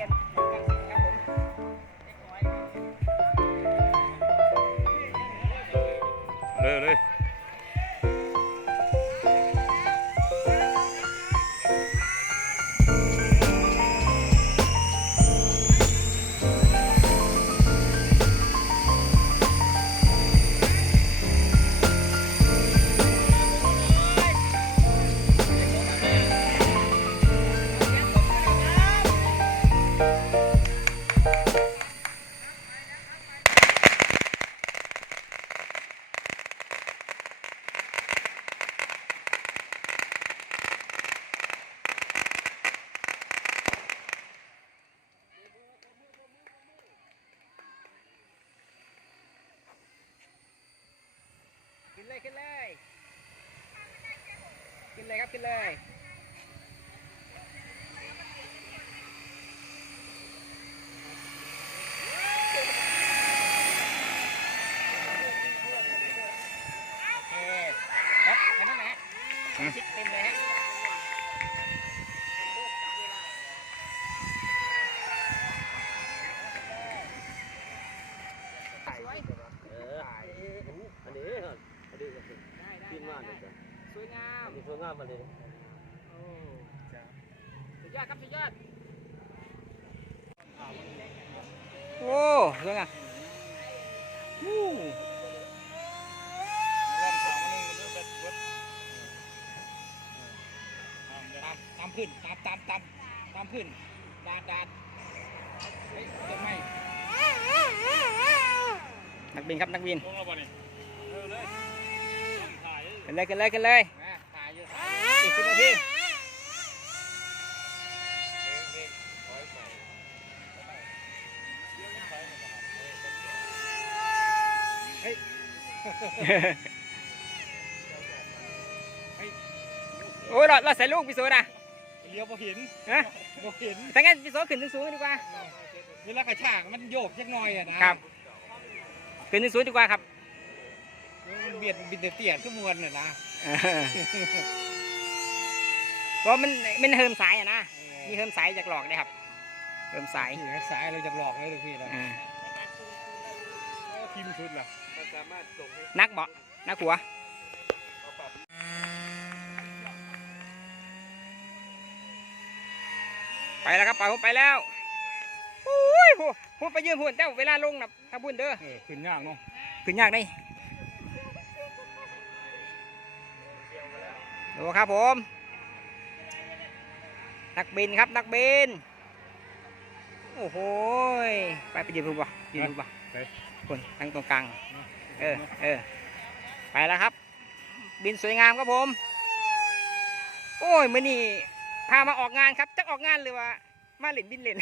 again. ขึ้นเลยกินเลยครับกินเลย โอเคครับอันนั้นแหละามมาเลยโอ้สุดยอดครับสุดยอดโอ้สวยงามวู้ตามตามพื้นตามตามตามตามพื้นดาดดาดเฮ้ยต้นไม้นักบินครับนักบินลงแล้วบ่นี่เออเลยถ่ายกันเลยกันเลยกันเลยมาถ่ายอยู่ อีกสิบนาทีโอ้ยเราเราใส่ลูกพี่โซนะเลี้ยวบ่เห็นฮะบ่เห็นถ้างั้นพี่โซขึ้นสูงๆดีกว่าเวลากระชากมันโยกจักหน่อยอะนะครับขึ้นสูงๆดีกว่าครับมันเบียดบินเตี้ยๆขึ้นมวนน่ะนะ เออเพราะมันมันเฮิมสายอะนะมีเฮิมสายจากหลอกนะครับเฮิมสายนี่สายเราจะหลอกเลยลูกพี่นะอ่าทีมชุดล่ะมันสามารถส่งให้นักเบาะนักหัวไปแล้วครับไปผมไปแล้วโอ้ยพูพูไปยืมพูนแต่เวลาลงนะถ้าพูนเด้อเออขึ้นยากเนาะขึ้นยากได้ดูครับผม นักบินครับนักบิน โอ้โหยไปไปยืนพูนบ่ยืนพูนบ่คนทั้งตรงกลาง เออเออไปแล้วครับ บินสวยงามครับผม โอ้ยมื่อนี้พามาออกงานครับจักออกงานหรือว่ามาเล่นบินเล่น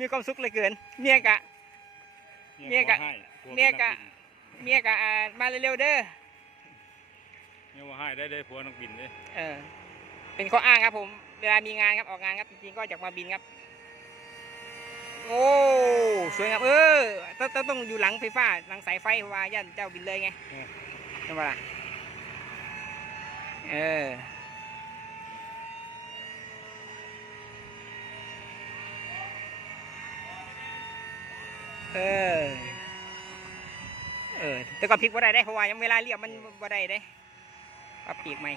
มีความสุขเหลยเกิน เมียกะ เมียกะให้เมียกะ เมียกะอ่ามาเร็วๆเด้อเมียว่าให้ได้ได้ผัวนักบินเด้เออ เป็นข้ออ้างครับผม เวลามีงานครับออกงานครับจริงๆก็อยากมาบินครับ โอ้สวยงามเออต้องต้องต้องอยู่หลังไฟฟ้าหลังสายไฟว่าย่านเจ้าบินเลยไงใช่ปะล่ะเออเออ เออ แต่ก่อนพลิกบ่าได้ได้เพราะว่ายังเวลาเรียบมันบ่าได้ได้ปรับปีกใหม่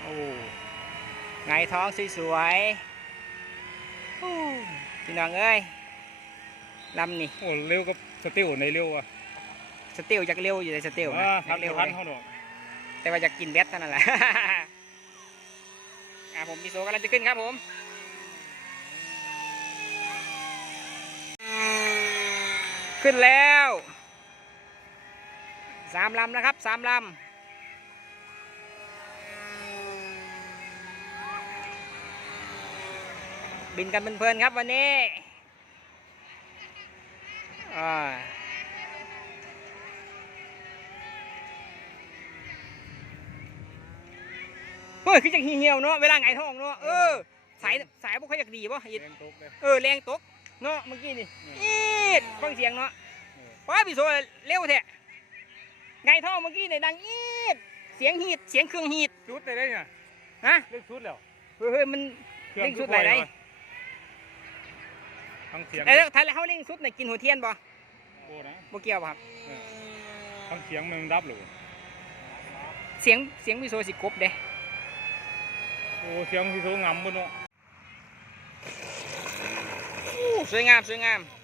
โอ้ ไงท้องสวยๆโอ้พี่น้องเอ้ยลำนี่โอ้เร็วกับสติลในเร็วอะสเติลจากเร็วอยู่ในสเติลนะอ่าทัอนยากเร็วทันเลยเขาดอกแต่ว่าอยากกินแบตเท่านั้นแหละอ่าผมพี่โซกำลังจะขึ้นครับผมขึ้นแล้วสามลำนะครับสามลำ บินกันเพลินๆครับวันนี้อ่าเฮ้ยคือจังเหี่ยวๆเนาะเวลาไงท้องเนาะเออสายสายพวกเขาอยากดีป่ะแรงตกเลยเออแรงตกเนาะเมื่อกี้นี่อีดฟังเสียงเนาะเออว้าพี่โซเร็วแท้ไงท่อเมื่อกี้เนี่ยดังอีดเสียงฮีดเสียงเครื่องฮีดชุดได้ได้เนี่ยฮะเลิกชุดแล้วเฮ้ยเฮ้ยมันครื่องเร่งชุดไหนได้ ทั้งเสียงไอ้แล้วถ้าเขาเร่งสุดเนี่ยกินหัวเทียนบ่โอ้นะบ่เกี่ยวบ่ครับ เออทั้งเสียงมันดับเลยเสียงเสียงพี่โซสิกบเด้โอ้เสียงที่โซงำบนเนาะ อู้สวยงามสวยงามเ